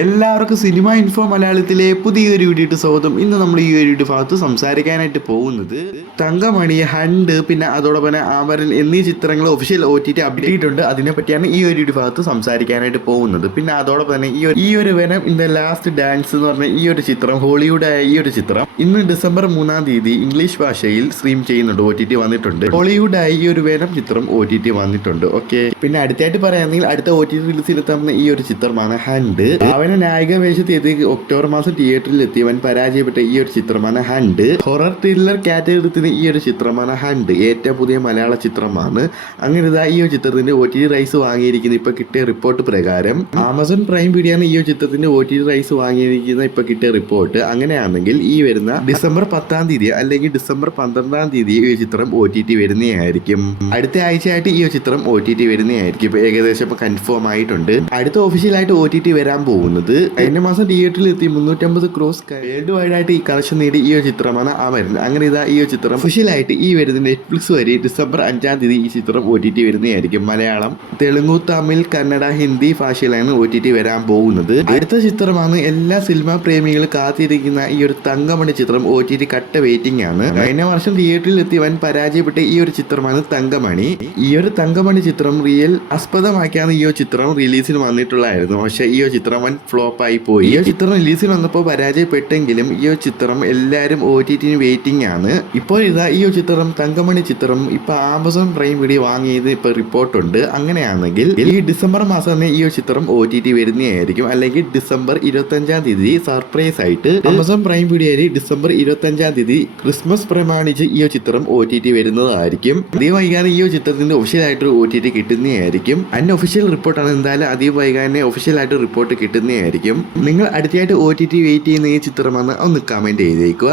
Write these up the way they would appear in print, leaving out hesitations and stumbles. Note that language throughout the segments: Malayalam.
എല്ലാവർക്കും സിനിമ ഇൻഫോ മലയാളത്തിലെ പുതിയൊരു വീഡിയോ സ്വാഗതം. ഇന്ന് നമ്മൾ ഈ ഒരു വീഡിയോ ഭാഗത്ത് സംസാരിക്കാനായിട്ട് പോകുന്നത് തങ്കമണി, ഹണ്ട്, പിന്നെ അതോടൊപ്പം തന്നെ അമരൻ എന്നീ ചിത്രങ്ങൾ ഒഫീഷ്യൽ OTT അപ്ഡേറ്റ് ഉണ്ട്. അതിനെ പറ്റിയാണ് ഈ ഒരു വീഡിയോ ഭാഗത്ത് സംസാരിക്കാനായിട്ട് പോകുന്നത്. പിന്നെ അതോടൊപ്പം തന്നെ ഈ ഒരു venom in the last dance എന്ന് പറഞ്ഞ ഈ ഒരു ചിത്രം, ഹോളിവുഡായ ഈ ഒരു ചിത്രം ഇന്ന് ഡിസംബർ 3-ാം തീയതി ഇംഗ്ലീഷ് ഭാഷയിൽ സ്ട്രീം ചെയ്യുന്നുണ്ട്. OTT വന്നിട്ടുണ്ട്. ഹോളിവുഡായ ഈ ഒരു വെനം ചിത്രം OTT വന്നിട്ടുണ്ട്. ഓക്കെ, പിന്നെ അടുത്തായിട്ട് പറയുകയാണെങ്കിൽ അടുത്ത OTT റിലീസിലെത്താവുന്ന ഈ ഒരു ചിത്രമാണ് ഹണ്ട്. അവന് നായിക വേഷത്തിൽ ഒക്ടോബർ മാസം തിയേറ്ററിൽ എത്തി അവൻ പരാജയപ്പെട്ട ഈ ഒരു ചിത്രമാണ് ഹണ്ട്. ഹൊറർ ത്രില്ലർ കാറ്റഗറിത്തിന് ഈ ഒരു ചിത്രമാണ് ഹണ്ട്. ഏറ്റവും പുതിയ മലയാള ചിത്രമാണ്. അങ്ങനെ ഈ ഒരു ചിത്രത്തിന്റെ OTT റൈസ് വാങ്ങിയിരിക്കുന്നത് ഇപ്പൊ കിട്ടിയ റിപ്പോർട്ട് പ്രകാരം ആമസോൺ പ്രൈം വീഡിയോയാണ് ഈ ഒരു ചിത്രത്തിന്റെ OTT റൈസ് വാങ്ങിയിരിക്കുന്ന ഇപ്പൊ കിട്ടിയ റിപ്പോർട്ട്. അങ്ങനെയാണെങ്കിൽ ഈ വരുന്ന ഡിസംബർ 10-ാം തീയതി അല്ലെങ്കിൽ ഡിസംബർ 12-ാം തീയതി ഈ ചിത്രം OTT വരുന്നതായിരിക്കും. അടുത്ത ആഴ്ചയായിട്ട് ഈ ചിത്രം OTT വരുന്നതായിരിക്കും. ഇപ്പൊ ഏകദേശം ഇപ്പൊ കൺഫേം ആയിട്ടുണ്ട്. അടുത്ത ഒഫീഷ്യലായിട്ട് OTT വരാൻ പോകുന്നത് കഴിഞ്ഞ മാസം തിയേറ്ററിൽ എത്തി 350 ക്രോസ് വേൾഡ് വൈഡ് ആയിട്ട് ഈ കളക്ഷൻ നേടി ഈ ഒരു ചിത്രമാണ് അമരൻ. അങ്ങനെ ഈ ഒരു ചിത്രം ഒഫീഷ്യലായിട്ട് ഈ വരുന്ന നെറ്റ്ഫ്ലിക്സ് വഴി ഡിസംബർ 5-ാം തീയതി ഈ ചിത്രം OTT വരുന്നതായിരിക്കും. മലയാളം, തെലുങ്കു, തമിഴ്, കന്നഡ, ഹിന്ദി ഭാഷയിലാണ് OTT വരാൻ പോകുന്നത്. അടുത്ത ചിത്രമാണ് എല്ലാ സിനിമാ പ്രേമികളും കാത്തിരിക്കുന്ന ഈ ഒരു തങ്കമണി ചിത്രം. OTT കട്ട വെയിറ്റിംഗ് ആണ്. കഴിഞ്ഞ വർഷം തിയേറ്ററിൽ എത്തി വൻ പരാജയപ്പെട്ട ഈ ഒരു ചിത്രമാണ് തങ്കമണി. ഈ ഒരു തങ്കമണി ചിത്രം റിയൽ ആസ്പദമാക്കിയാണ് ഈ ഒരു ചിത്രം റിലീസിന് വന്നിട്ടുള്ളായിരുന്നു. പക്ഷേ ഈ ഒരു ചിത്രം വൻ ഫ്ലോപ്പായി പോയി. ഈ ചിത്രം റിലീസിന് വന്നപ്പോൾ പരാജയപ്പെട്ടെങ്കിലും ഈ ഒരു ചിത്രം എല്ലാവരും OTTന് വെയിറ്റിംഗ് ആണ്. ഇപ്പോൾ ഈ ഒരു ചിത്രം തങ്കമണി ചിത്രം ഇപ്പൊ ആമസോൺ പ്രൈം വീഡിയോ വാങ്ങിയത് ഇപ്പൊ റിപ്പോർട്ടുണ്ട്. അങ്ങനെയാണെങ്കിൽ ഈ ഡിസംബർ മാസം തന്നെ ഈ ഒരു ചിത്രം OTT വരുന്നതായിരിക്കും. അല്ലെങ്കിൽ ഡിസംബർ 25-ാം തീയതി സർപ്രൈസ് ആയിട്ട് ആമസോൺ പ്രൈം വീഡിയോയിൽ ഡിസംബർ 25-ാം തീയതി ക്രിസ്മസ് പ്രമാണിച്ച് ഈ ഒരു ചിത്രം OTT വരുന്നതായിരിക്കും. അധികം വൈകാതെ ഈ ഒരു ചിത്രത്തിന്റെ ഒഫീഷ്യലായിട്ട് OTT കിട്ടുന്നതായിരിക്കും. അതിന്റെ ഒഫീഷ്യൽ റിപ്പോർട്ടാണ്. എന്തായാലും അധികം വൈകാതെ ഒഫീഷ്യലായിട്ട് റിപ്പോർട്ട് കിട്ടുന്നതായിരിക്കും. നിങ്ങൾ അടുത്തായിട്ട് OTT വെയിറ്റ് ചെയ്യുന്ന ഈ ചിത്രമാണ് ഒന്ന് കമന്റ് ചെയ്തേക്കുക.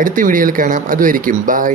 അടുത്ത വീഡിയോയിൽ കാണാം. അതുവരെയും ബൈ.